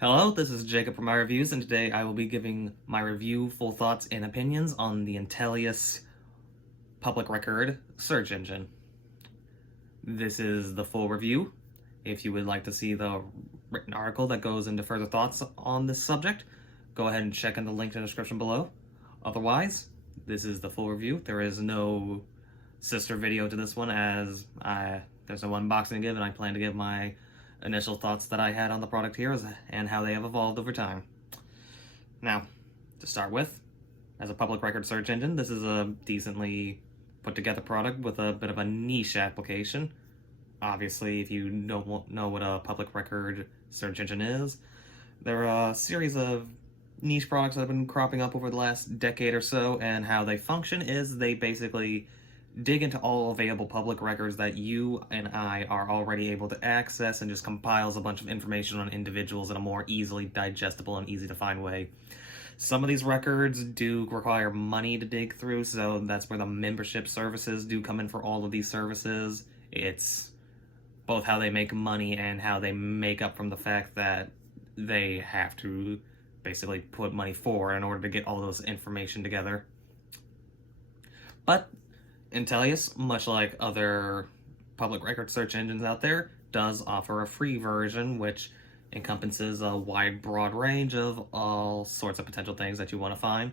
Hello, this is Jacob from iReviews, and today I will be giving my review, full thoughts, and opinions on the Intellius public record search engine. This is the full review. If you would like to see the written article that goes into further thoughts on this subject, go ahead and check in the link in the description below. Otherwise, this is the full review. There is no sister video to this one, as there's no unboxing to give, and I plan to give my initial thoughts that I had on the product here and how they have evolved over time. Now, to start with, as a public record search engine, this is a decently put together product with a bit of a niche application. Obviously, if you don't know what a public record search engine is, there are a series of niche products that have been cropping up over the last decade or so, and how they function is they basically dig into all available public records that you and I are already able to access and just compiles a bunch of information on individuals in a more easily digestible and easy to find way. Some of these records do require money to dig through, so that's where the membership services do come in for all of these services. It's both how they make money and how they make up from the fact that they have to basically put money forward in order to get all those information together. But Intellius, much like other public record search engines out there, does offer a free version which encompasses a wide, broad range of all sorts of potential things that you want to find.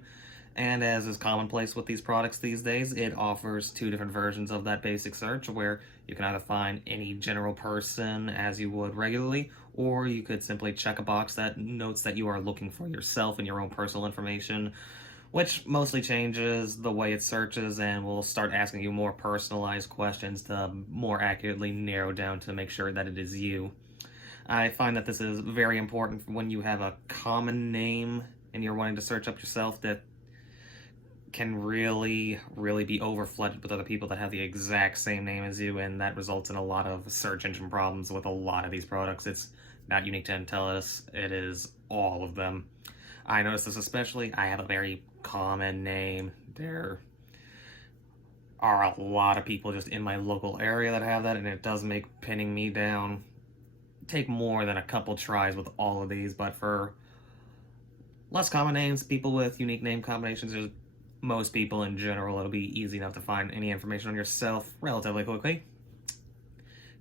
And as is commonplace with these products these days, it offers two different versions of that basic search, where you can either find any general person as you would regularly, or you could simply check a box that notes that you are looking for yourself and your own personal information, which mostly changes the way it searches and will start asking you more personalized questions to more accurately narrow down to make sure that it is you. I find that this is very important when you have a common name and you're wanting to search up yourself that can really be overflooded with other people that have the exact same name as you, and that results in a lot of search engine problems with a lot of these products. It's not unique to Intellius, it is all of them. I noticed this especially. I have a very common name. There are a lot of people just in my local area that have that, and it does make pinning me down take more than a couple tries with all of these. But for less common names, people with unique name combinations, there's most people in general, it'll be easy enough to find any information on yourself relatively quickly.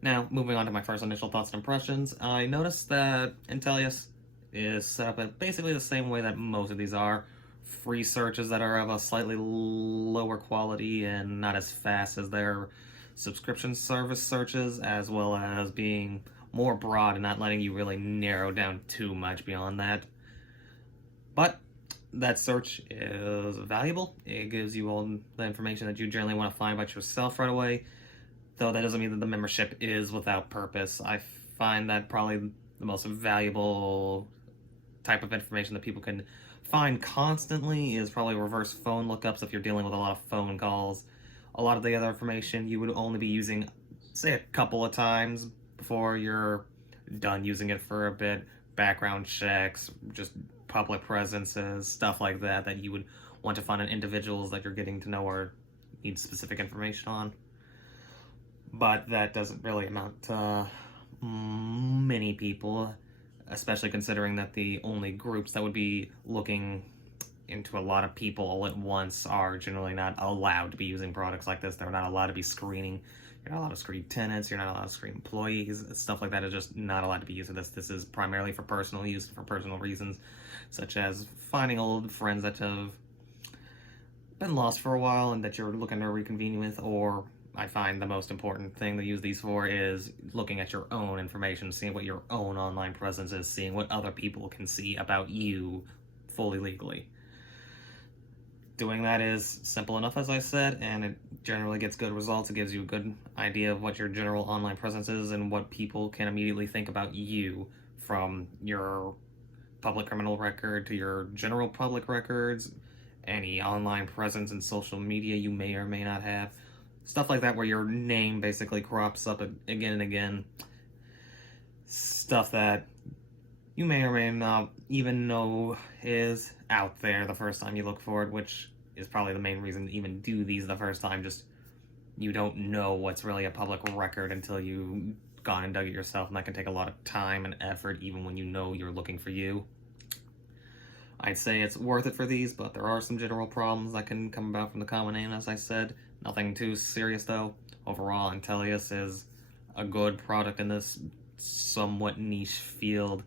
Now, moving on to my first initial thoughts and impressions, I noticed that Intellius is set up in basically the same way that most of these are. Free searches that are of a slightly lower quality and not as fast as their subscription service searches, as well as being more broad and not letting you really narrow down too much beyond that. But that search is valuable. It gives you all the information that you generally want to find about yourself right away, though that doesn't mean that the membership is without purpose. I find that probably the most valuable type of information that people can find constantly is probably reverse phone lookups if you're dealing with a lot of phone calls. A lot of the other information you would only be using, say, a couple of times before you're done using it for a bit. Background checks, just public presences, stuff like that that you would want to find in individuals that you're getting to know or need specific information on. But that doesn't really amount to many people, especially considering that the only groups that would be looking into a lot of people all at once are generally not allowed to be using products like this. They're not allowed to be screening. You're not allowed to screen tenants. You're not allowed to screen employees. Stuff like that is just not allowed to be used in this. This is primarily for personal use, for personal reasons, such as finding old friends that have been lost for a while and that you're looking to reconvene with. Or I find the most important thing to use these for is looking at your own information, seeing what your own online presence is, seeing what other people can see about you fully legally. Doing that is simple enough, as I said, and it generally gets good results. It gives you a good idea of what your general online presence is and what people can immediately think about you, from your public criminal record to your general public records, any online presence in social media you may or may not have. Stuff like that, where your name basically crops up again and again. Stuff that you may or may not even know is out there the first time you look for it, which is probably the main reason to even do these the first time. Just, you don't know what's really a public record until you gone and dug it yourself, and that can take a lot of time and effort even when you know you're looking for you. I'd say it's worth it for these, but there are some general problems that can come about from the common name, as I said. Nothing too serious, though. Overall, Intellius is a good product in this somewhat niche field.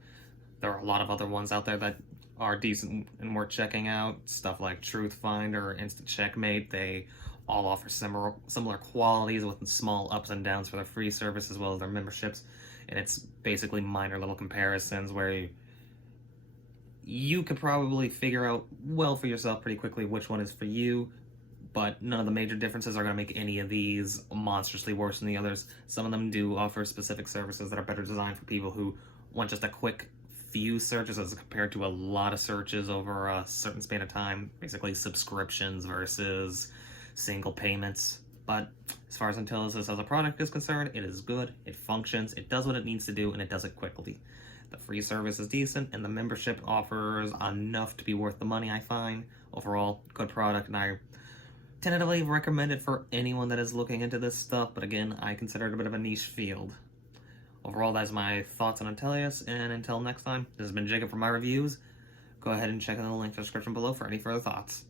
There are a lot of other ones out there that are decent and worth checking out. Stuff like Truth Finder or Instant Checkmate. They all offer similar qualities with small ups and downs for their free service as well as their memberships. And it's basically minor little comparisons where you could probably figure out well for yourself pretty quickly which one is for you, but none of the major differences are going to make any of these monstrously worse than the others. Some of them do offer specific services that are better designed for people who want just a quick few searches as compared to a lot of searches over a certain span of time, basically subscriptions versus single payments. But as far as Intellius as a product is concerned, it is good, it functions, it does what it needs to do, and it does it quickly. The free service is decent, and the membership offers enough to be worth the money, I find. Overall, good product, and I tentatively recommend it for anyone that is looking into this stuff, but again, I consider it a bit of a niche field. Overall, that's my thoughts on Intellius, and until next time, this has been Jacob from iReviews. Go ahead and check in the link in the description below for any further thoughts.